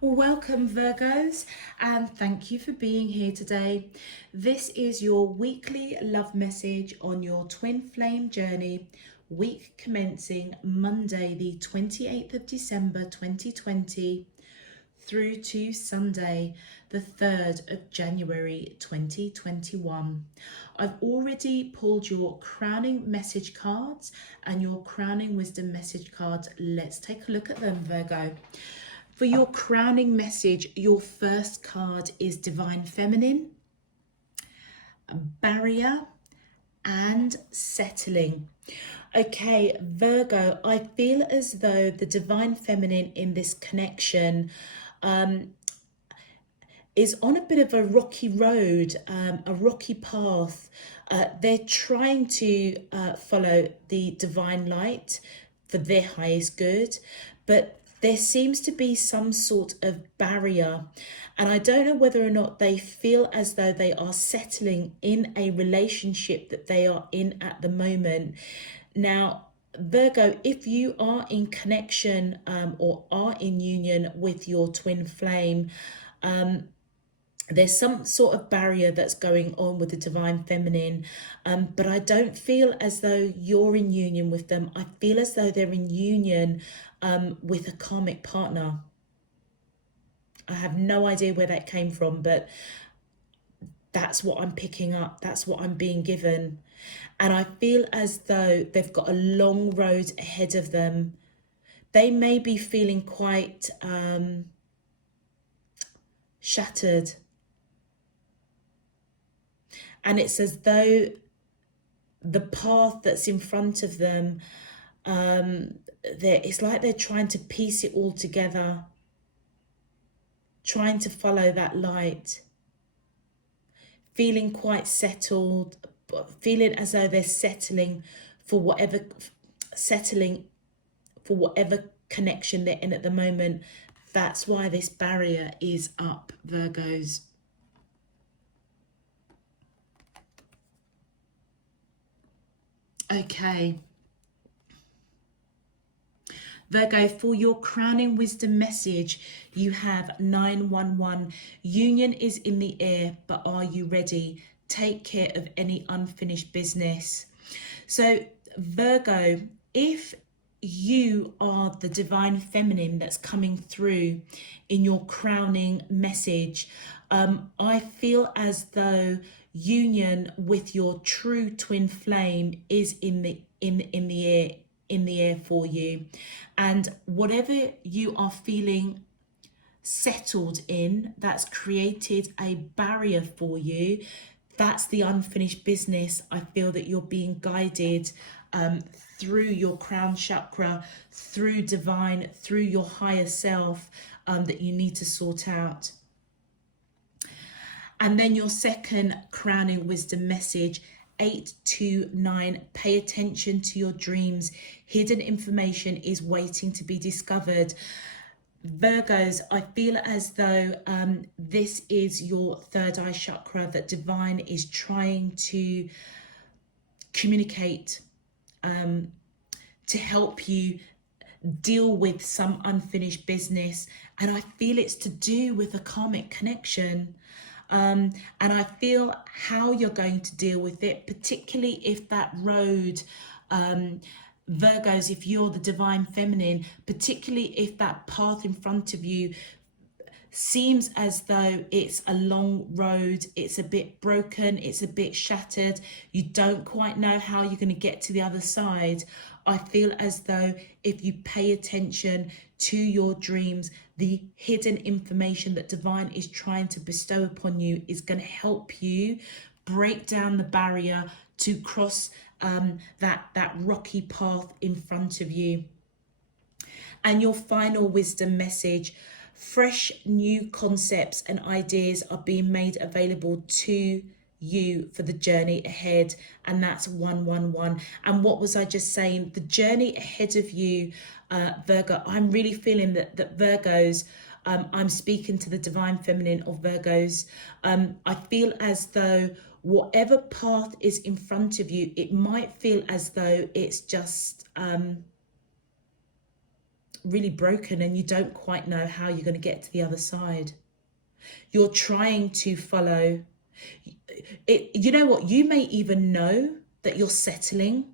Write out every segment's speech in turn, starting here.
Welcome, Virgos, and thank you for being here today. This is your weekly love message on your twin flame journey, week commencing Monday, the 28th of December 2020, through to Sunday, the 3rd of January 2021. I've already pulled your crowning message cards and your crowning wisdom message cards. Let's take a look at them, Virgo. For your crowning message, your first card is Divine Feminine, Barrier, and Settling. Okay, Virgo, I feel as though the Divine Feminine in this connection is on a bit of a rocky road, a rocky path. They're trying to follow the divine light for their highest good, but there seems to be some sort of barrier. And I don't know whether or not they feel as though they are settling in a relationship that they are in at the moment. Now, Virgo, if you are in connection or are in union with your twin flame, there's some sort of barrier that's going on with the divine feminine, but I don't feel as though you're in union with them. I feel as though they're in union with a karmic partner. I have no idea where that came from, but that's what I'm picking up. That's what I'm being given. And I feel as though they've got a long road ahead of them. They may be feeling quite shattered. And it's as though the path that's in front of them, it's like they're trying to piece it all together, trying to follow that light, feeling quite settled, feeling as though they're settling for whatever connection they're in at the moment. That's why this barrier is up, Virgos. Okay. Virgo, for your crowning wisdom message, you have 911. Union is in the air, but are you ready? Take care of any unfinished business. So, Virgo, if you are the divine feminine that's coming through in your crowning message, I feel as though union with your true twin flame is in the air for you. And whatever you are feeling settled in, that's created a barrier for you, that's the unfinished business. I feel that you're being guided through your crown chakra, through divine, through your higher self, that you need to sort out. And then your second crowning wisdom message, 829, pay attention to your dreams. Hidden information is waiting to be discovered. Virgos, I feel as though this is your third eye chakra, that divine is trying to communicate to help you deal with some unfinished business. And I feel it's to do with a karmic connection. And I feel how you're going to deal with it, particularly if that road, Virgos, if you're the divine feminine, particularly if that path in front of you seems as though it's a long road, it's a bit broken, it's a bit shattered, you don't quite know how you're going to get to the other side. I feel as though if you pay attention to your dreams, the hidden information that divine is trying to bestow upon you is going to help you break down the barrier to cross that rocky path in front of you. And your final wisdom message, fresh new concepts and ideas are being made available to you for the journey ahead, and that's 111. And what was I just saying? The journey ahead of you, Virgo, I'm really feeling that Virgos, I'm speaking to the divine feminine of Virgos. I feel as though whatever path is in front of you, it might feel as though it's just really broken and you don't quite know how you're going to get to the other side. You're trying to follow it. You know what? You may even know that you're settling,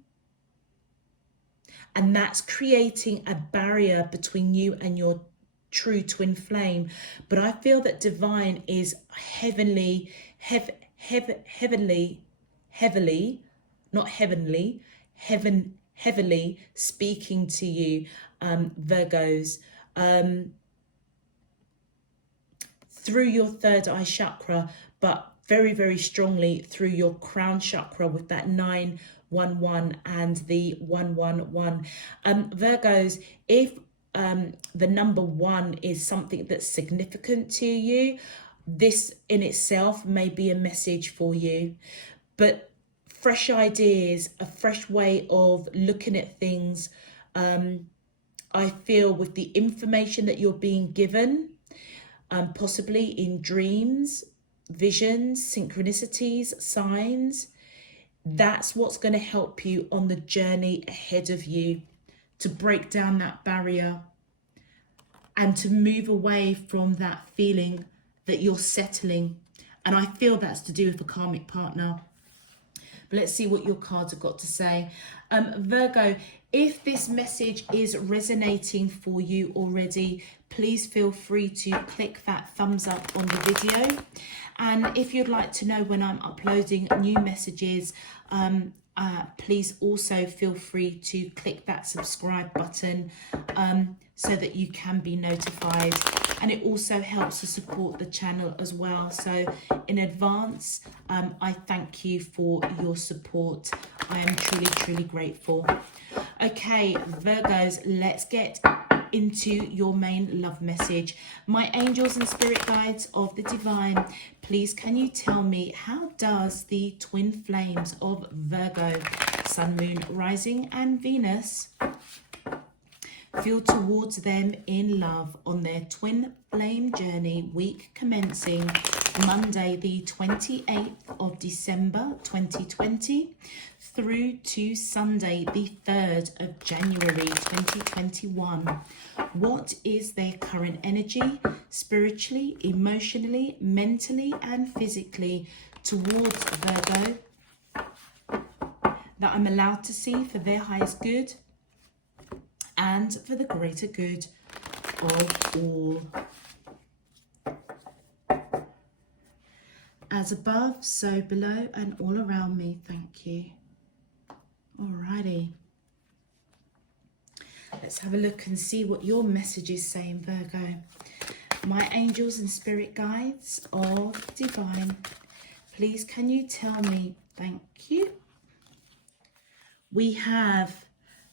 and that's creating a barrier between you and your true twin flame. But I feel that divine is heavenly, heavily, not heavenly, heavily speaking to you, Virgos, through your third eye chakra, but very, very strongly through your crown chakra with that 911 and the 111. Virgos, if the number 1 is something that's significant to you, this in itself may be a message for you. But fresh ideas, a fresh way of looking at things, I feel with the information that you're being given, possibly in dreams, visions, synchronicities, signs, that's what's going to help you on the journey ahead of you to break down that barrier and to move away from that feeling that you're settling. And I feel that's to do with a karmic partner. But let's see what your cards have got to say. Virgo, if this message is resonating for you already, please feel free to click that thumbs up on the video. And if you'd like to know when I'm uploading new messages, please also feel free to click that subscribe button so that you can be notified. And it also helps to support the channel as well. So in advance, I thank you for your support. I am truly, truly grateful. Okay, Virgos, let's get into your main love message. My angels and spirit guides of the divine, please can you tell me, how does the twin flames of Virgo, Sun, Moon, Rising and Venus feel towards them in love on their twin flame journey, week commencing Monday the 28th of December 2020 through to Sunday the 3rd of January 2021. What is their current energy, spiritually, emotionally, mentally and physically towards Virgo, that I'm allowed to see for their highest good and for the greater good of all? As above, so below and all around me. Thank you. Alrighty. Let's have a look and see what your message is saying, Virgo. My angels and spirit guides of divine, please can you tell me, thank you. We have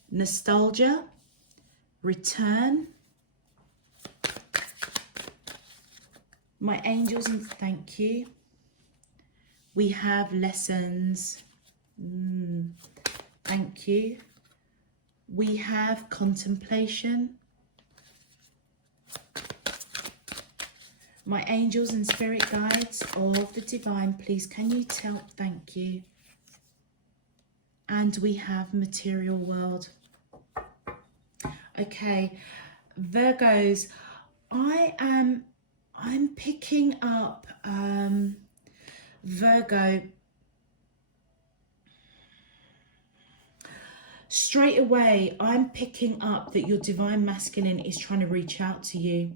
nostalgia, return. My angels and thank you. We have lessons. Thank you. We have contemplation. My angels and spirit guides of the divine, please can you tell, thank you. And we have material world. Okay, Virgos, I'm picking up Virgo, straight away I'm picking up that your divine masculine is trying to reach out to you,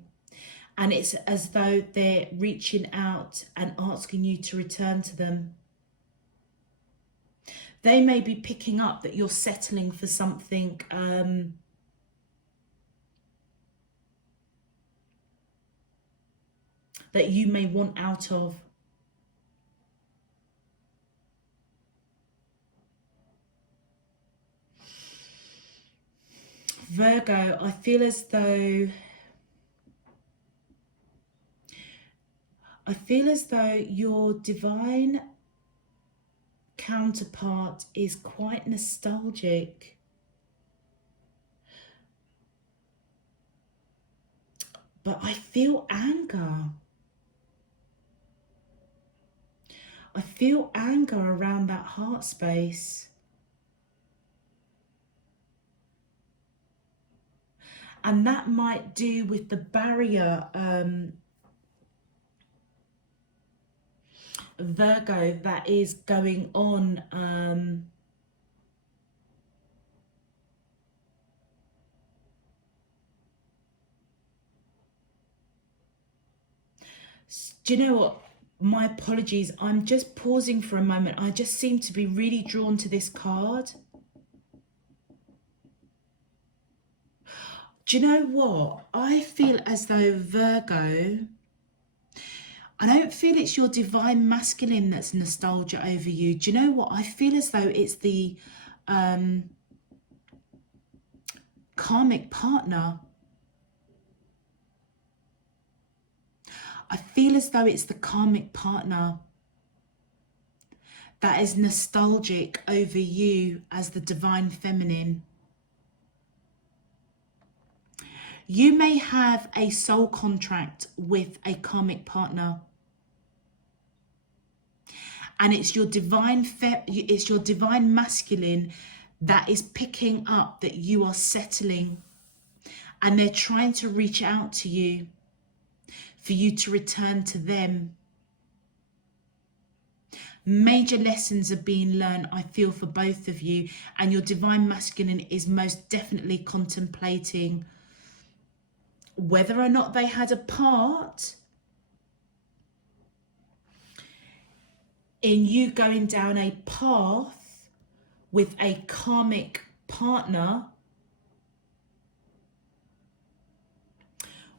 and it's as though they're reaching out and asking you to return to them. They may be picking up that you're settling for something that you may want out of. Virgo, I feel as though your divine counterpart is quite nostalgic. But I feel anger. I feel anger around that heart space. And that might do with the barrier, Virgo, that is going on. Do you know what? My apologies. I'm just pausing for a moment. I just seem to be really drawn to this card. Do you know what? I feel as though Virgo, I don't feel it's your divine masculine that's nostalgia over you. Do you know what? I feel as though it's the karmic partner. I feel as though it's the karmic partner that is nostalgic over you as the divine feminine. You may have a soul contract with a karmic partner, and it's your divine masculine that is picking up that you are settling, and they're trying to reach out to you for you to return to them. Major lessons are being learned, I feel, for both of you, and your divine masculine is most definitely contemplating whether or not they had a part in you going down a path with a karmic partner,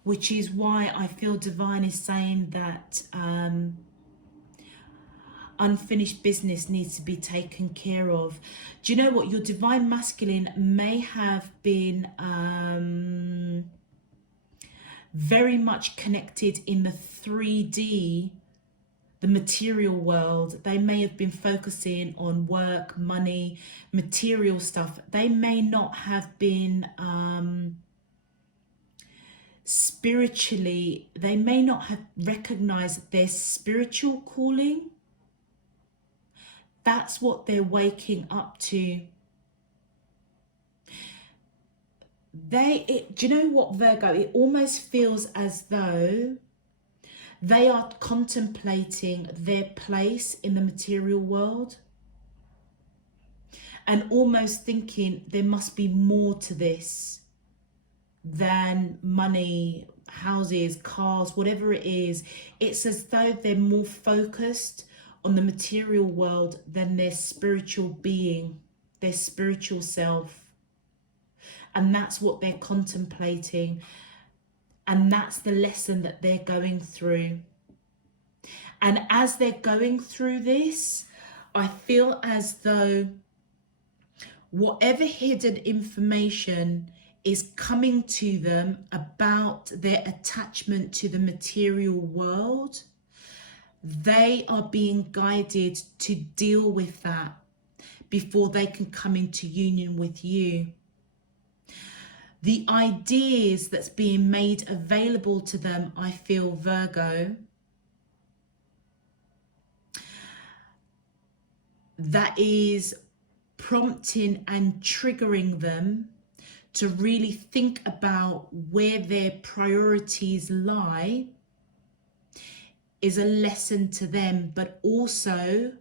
which is why I feel divine is saying that unfinished business needs to be taken care of. Do you know what? Your divine masculine may have been very much connected in the 3D, the material world. They may have been focusing on work, money, material stuff. They may not have been spiritually, they may not have recognized their spiritual calling. That's what they're waking up to. Do you know what, Virgo? It almost feels as though they are contemplating their place in the material world and almost thinking there must be more to this than money, houses, cars, whatever it is. It's as though they're more focused on the material world than their spiritual being, their spiritual self. And that's what they're contemplating. And that's the lesson that they're going through. And as they're going through this, I feel as though whatever hidden information is coming to them about their attachment to the material world, they are being guided to deal with that before they can come into union with you. The ideas that's being made available to them, I feel, Virgo, that is prompting and triggering them to really think about where their priorities lie, is a lesson to them. But also,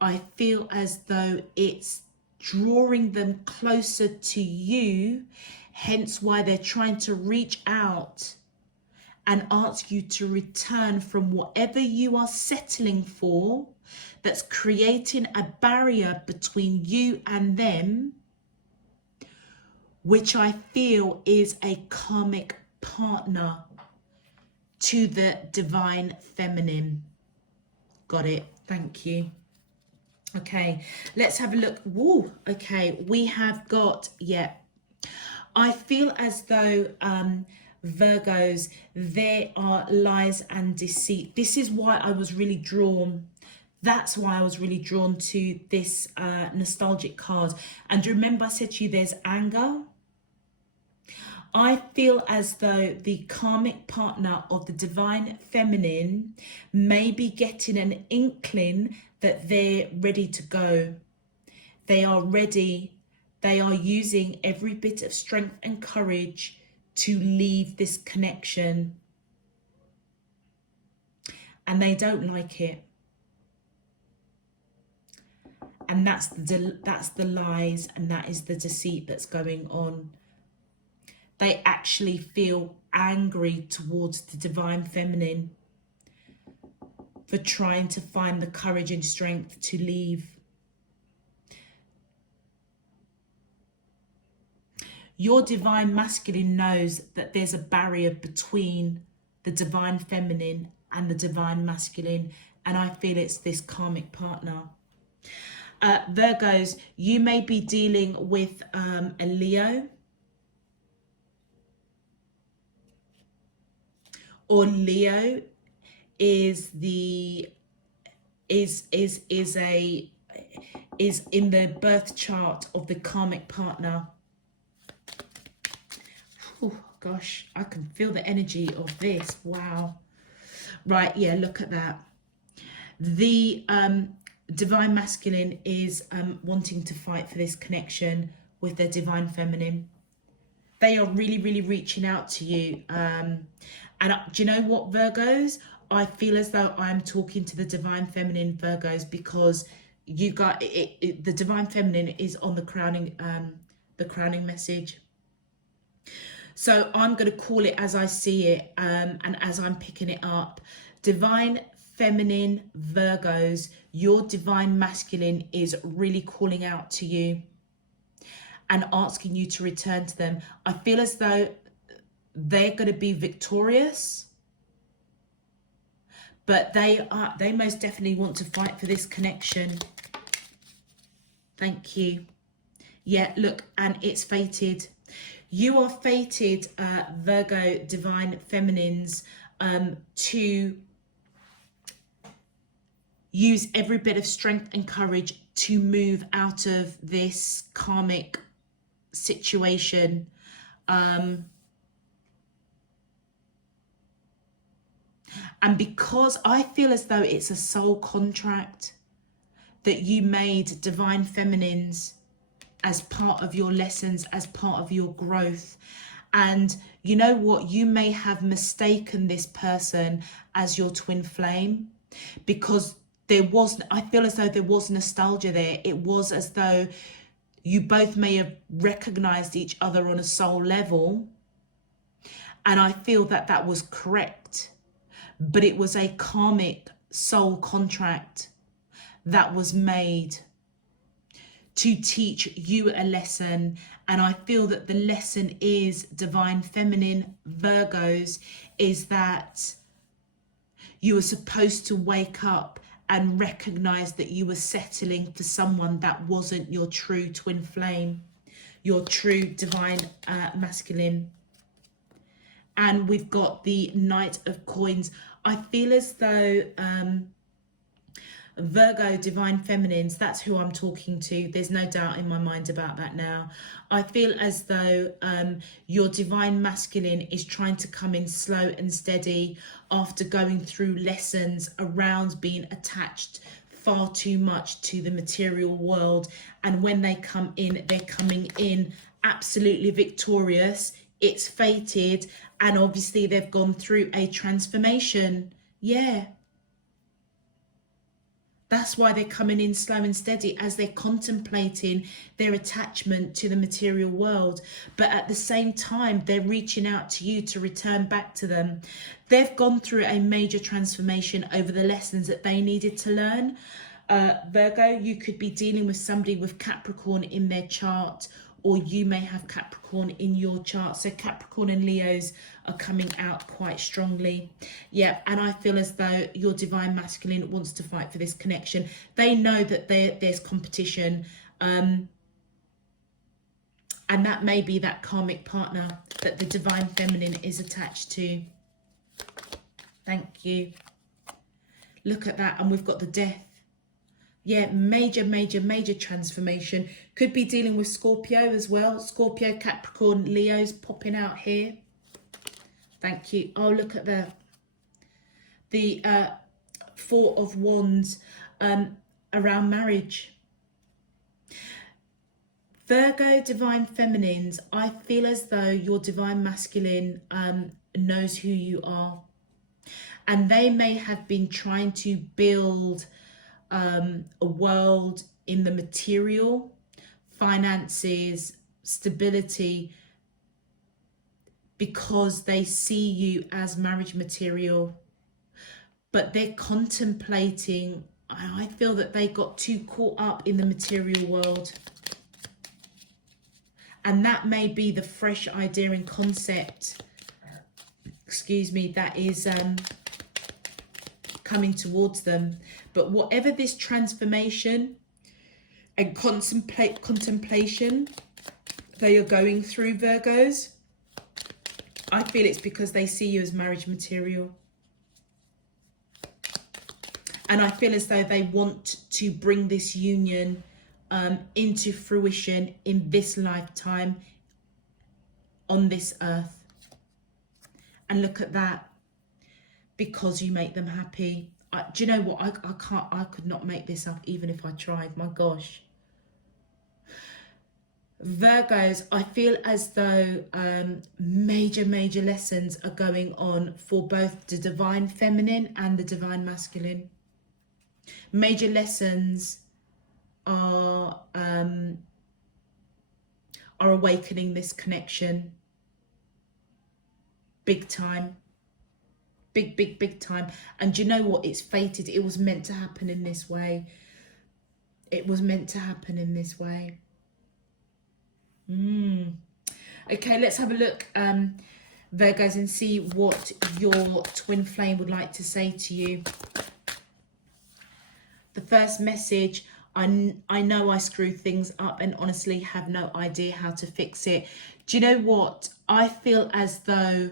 I feel as though it's drawing them closer to you, hence why they're trying to reach out and ask you to return from whatever you are settling for that's creating a barrier between you and them, which I feel is a karmic partner to the divine feminine. Got it. Thank you. Okay, let's have a look. Woo. Okay, we have got, yeah. I feel as though Virgos, there are lies and deceit. This is why I was really drawn. That's why I was really drawn to this nostalgic card. And remember I said to you there's anger. I feel as though the karmic partner of the divine feminine may be getting an inkling that they're ready to go. They are ready. They are using every bit of strength and courage to leave this connection, and they don't like it. And that's the lies, and that is the deceit that's going on. They actually feel angry towards the divine feminine for trying to find the courage and strength to leave. Your divine masculine knows that there's a barrier between the divine feminine and the divine masculine, and I feel it's this karmic partner. Virgos, you may be dealing with a Leo, or Leo is in the birth chart of the karmic partner. Oh gosh, I can feel the energy of this. Wow. Right, yeah, look at that. The divine masculine is wanting to fight for this connection with their divine feminine. They are really, really reaching out to you. And do you know what, Virgos? I feel as though I'm talking to the divine feminine, Virgos, because you got the divine feminine is on the crowning message. So I'm going to call it as I see it, and as I'm picking it up. Divine feminine Virgos, your divine masculine is really calling out to you and asking you to return to them. I feel as though they're going to be victorious, but they most definitely want to fight for this connection. Thank you. Yeah, look, and it's fated. You are fated, Virgo divine feminines, to use every bit of strength and courage to move out of this karmic situation. And because I feel as though it's a soul contract that you made, divine feminines, as part of your lessons, as part of your growth. And you know what? You may have mistaken this person as your twin flame, because I feel as though there was nostalgia there. It was as though you both may have recognized each other on a soul level. And I feel that that was correct. But it was a karmic soul contract that was made to teach you a lesson. And I feel that the lesson is, divine feminine Virgos, is that you were supposed to wake up and recognize that you were settling for someone that wasn't your true twin flame, your true divine masculine. And we've got the Knight of Coins. I feel as though Virgo divine feminines, that's who I'm talking to. There's no doubt in my mind about that now. I feel as though your divine masculine is trying to come in slow and steady after going through lessons around being attached far too much to the material world. And when they come in, they're coming in absolutely victorious. It's fated, and obviously they've gone through a transformation. Yeah. That's why they're coming in slow and steady, as they're contemplating their attachment to the material world. But at the same time, they're reaching out to you to return back to them. They've gone through a major transformation over the lessons that they needed to learn. Virgo, you could be dealing with somebody with Capricorn in their chart, or you may have Capricorn in your chart. So Capricorn and Leos are coming out quite strongly. Yeah, and I feel as though your divine masculine wants to fight for this connection. They know that there's competition. And that may be that karmic partner that the divine feminine is attached to. Thank you. Look at that. And we've got the Death. Yeah, major, major, major transformation. Could be dealing with Scorpio as well. Scorpio, Capricorn, Leo's popping out here. Thank you. Oh, look at the Four of Wands around marriage. Virgo divine feminines, I feel as though your divine masculine knows who you are, and they may have been trying to build a world in the material, finances, stability, because they see you as marriage material, but they're contemplating. I feel that they got too caught up in the material world, and that may be the fresh idea and concept, excuse me, that is coming towards them. But whatever this transformation and contemplation they are going through, Virgos, I feel it's because they see you as marriage material. And I feel as though they want to bring this union into fruition in this lifetime on this earth. And look at that, because you make them happy. Do you know what? I could not make this up even if I tried. My gosh. Virgos, I feel as though major lessons are going on for both the divine feminine and the divine masculine. Major lessons are awakening this connection. Big time. Big time. And do you know what? It's fated. It was meant to happen in this way. It was meant to happen in this way. Okay, let's have a look, Virgos, and see what your twin flame would like to say to you. The first message: I know I screw things up and honestly have no idea how to fix it. Do you know what? I feel as though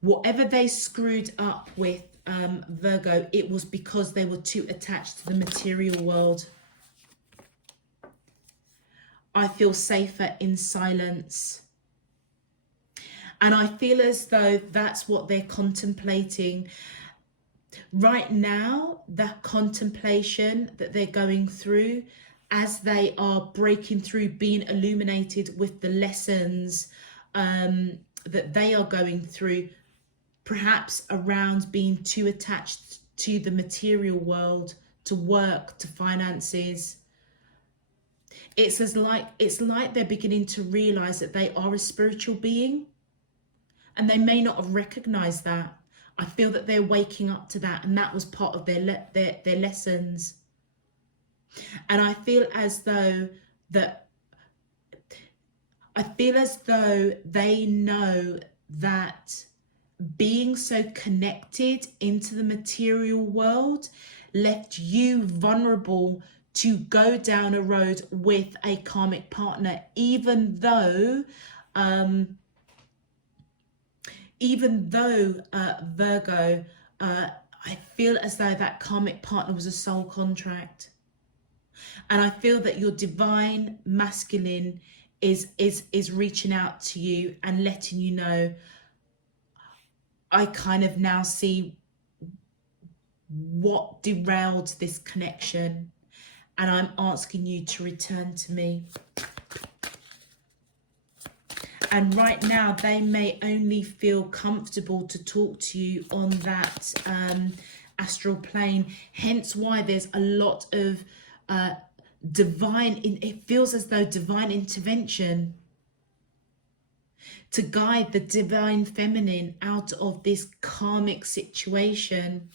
whatever they screwed up with, Virgo, it was because they were too attached to the material world. I feel safer in silence. And I feel as though that's what they're contemplating. Right now, the contemplation that they're going through as they are breaking through, being illuminated with the lessons that they are going through, perhaps around being too attached to the material world, to work, to finances. It's like they're beginning to realize that they are a spiritual being, and they may not have recognized that. I feel that they're waking up to that, and that was part of their lessons. And I feel as though they know that being so connected into the material world left you vulnerable to go down a road with a karmic partner, even though Virgo, I feel as though that karmic partner was a soul contract. And I feel that your divine masculine is reaching out to you and letting you know, I kind of now see what derailed this connection, and I'm asking you to return to me. And right now, they may only feel comfortable to talk to you on that astral plane. Hence why there's a lot of it feels as though divine intervention to guide the divine feminine out of this karmic situation.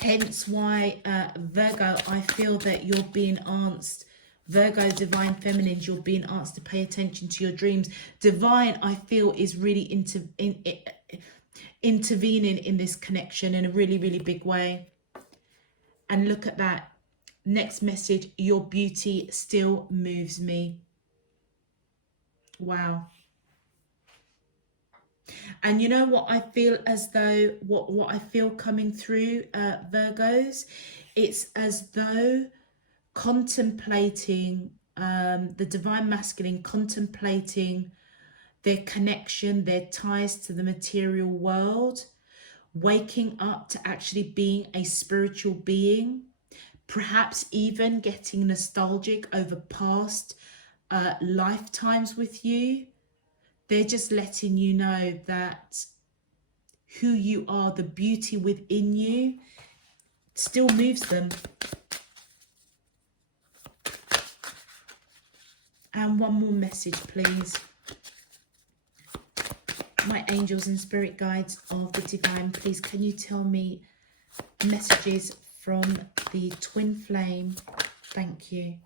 Hence why, Virgo, I feel that you're being asked, Virgo divine feminines, you're being asked to pay attention to your dreams. Divine, I feel, is really intervening in this connection in a really big way. And look at that. Next message: your beauty still moves me. Wow. And you know what I feel as though, what I feel coming through, Virgos, it's as though contemplating, the divine masculine contemplating their connection, their ties to the material world, waking up to actually being a spiritual being, perhaps even getting nostalgic over past lifetimes with you. They're just letting you know that who you are, the beauty within you, still moves them. And one more message, please. My angels and spirit guides of the divine, please can you tell me messages from the twin flame? Thank you.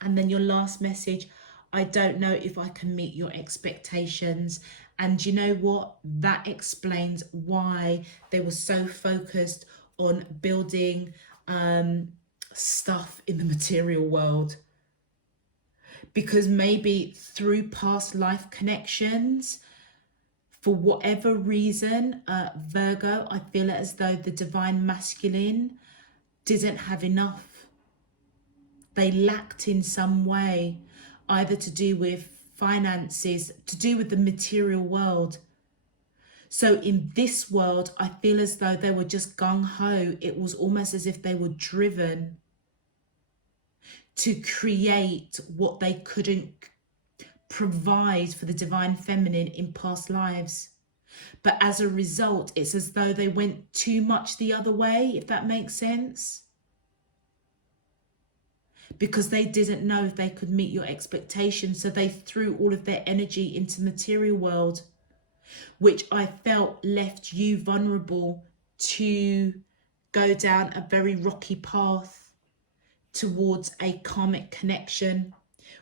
And then your last message, I don't know if I can meet your expectations. And you know what? That explains why they were so focused on building stuff in the material world. Because maybe through past life connections, for whatever reason, Virgo, I feel as though the divine masculine didn't have enough. They lacked in some way, either to do with finances, to do with the material world. So in this world, I feel as though they were just gung-ho. It was almost as if they were driven to create what they couldn't provide for the divine feminine in past lives. But as a result, it's as though they went too much the other way, if that makes sense. Because they didn't know if they could meet your expectations. So they threw all of their energy into material world, which I felt left you vulnerable to go down a very rocky path towards a karmic connection,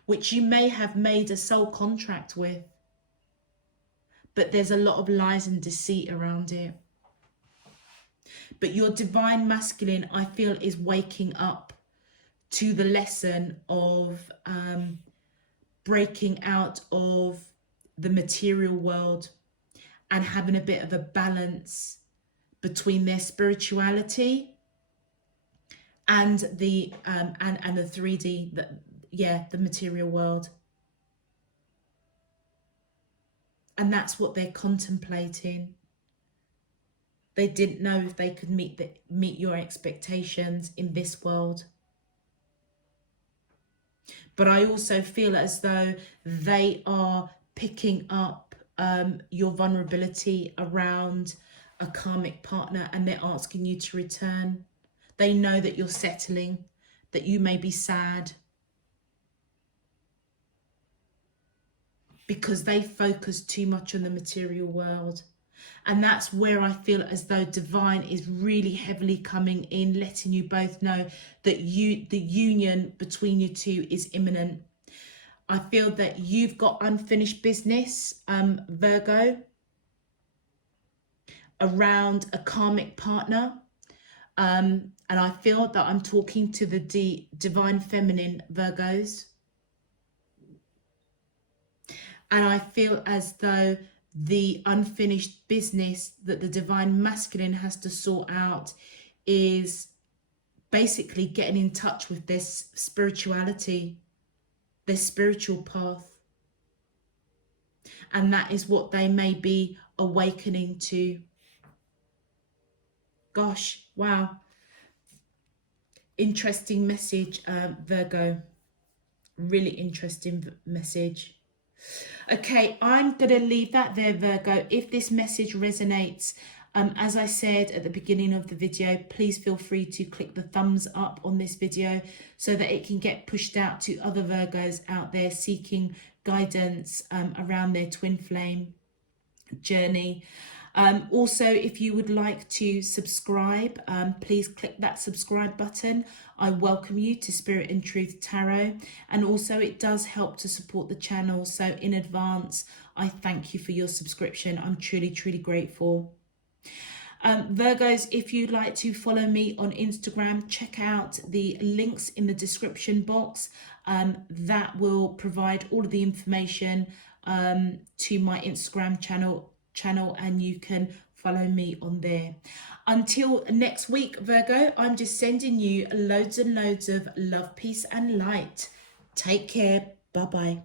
which you may have made a soul contract with. But there's a lot of lies and deceit around it. But your divine masculine, I feel, is waking up to the lesson of breaking out of the material world and having a bit of a balance between their spirituality and the 3D, the material world. And that's what they're contemplating. They didn't know if they could meet your expectations in this world. But I also feel as though they are picking up your vulnerability around a karmic partner, and they're asking you to return. They know that you're settling, that you may be sad, because they focus too much on the material world. And that's where I feel as though divine is really heavily coming in, letting you both know that the union between you two is imminent. I feel that you've got unfinished business, Virgo, around a karmic partner. And I feel that I'm talking to the divine feminine Virgos. And I feel as though the unfinished business that the divine masculine has to sort out is basically getting in touch with their spirituality, their spiritual path. And that is what they may be awakening to. Gosh, wow. Interesting message, Virgo. Really interesting message. Okay, I'm going to leave that there, Virgo. If this message resonates, as I said at the beginning of the video, please feel free to click the thumbs up on this video so that it can get pushed out to other Virgos out there seeking guidance around their twin flame journey. Also, if you would like to subscribe, please click that subscribe button. I welcome you to Spirit and Truth Tarot, and also it does help to support the channel, so in advance I thank you for your subscription. I'm truly grateful. Virgos, if you'd like to follow me on Instagram, check out the links in the description box. That will provide all of the information to my Instagram channel, and you can follow me on there. Until next week, Virgo, I'm just sending you loads and loads of love, peace and light. Take care. Bye-bye.